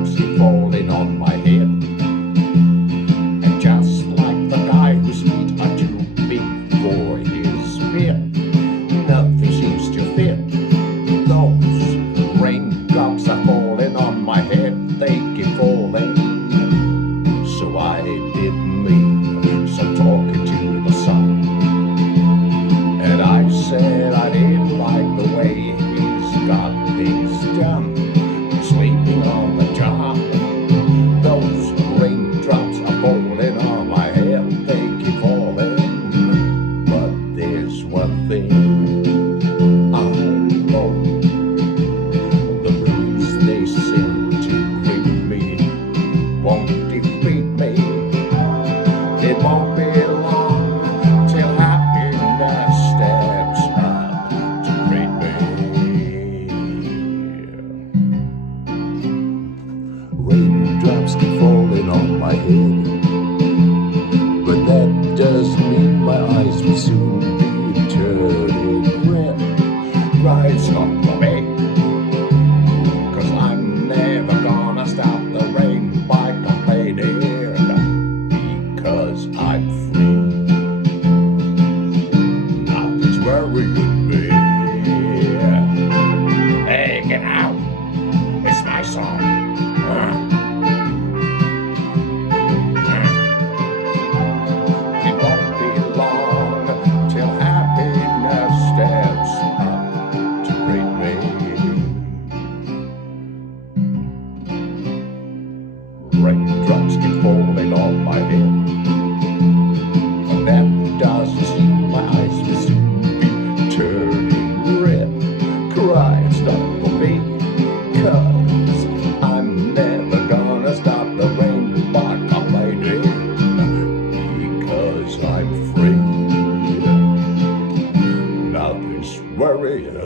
raindrops keep falling on my head. And just like the guy whose feet are too big for his bed, nothing seems to fit. Those raindrops are falling on my head, they keep falling. So I did me some talking to the sun, and I said I didn't like the way he's got things done, sleeping on the job. Those raindrops are falling on my head, they keep falling. But there's one thing I know, the blues they send to greet me won't defeat me. It won't be long till happiness steps up to greet me. Raindrops keep falling on my head, but that doesn't mean my eyes will soon be turning red. Crying's not for me, 'cause I'm never gonna stop the rain by complaining, because I'm free. Nothing's worrying me. Hey, get out! It's my song. It won't be long till happiness steps up to greet me. Raindrops keep falling on my head, and that doesn't seem my eyes will soon be turning red. Crying's not for me, 'cause I'm never gonna stop the rain by complaining, because I'm free. Nothing's worrying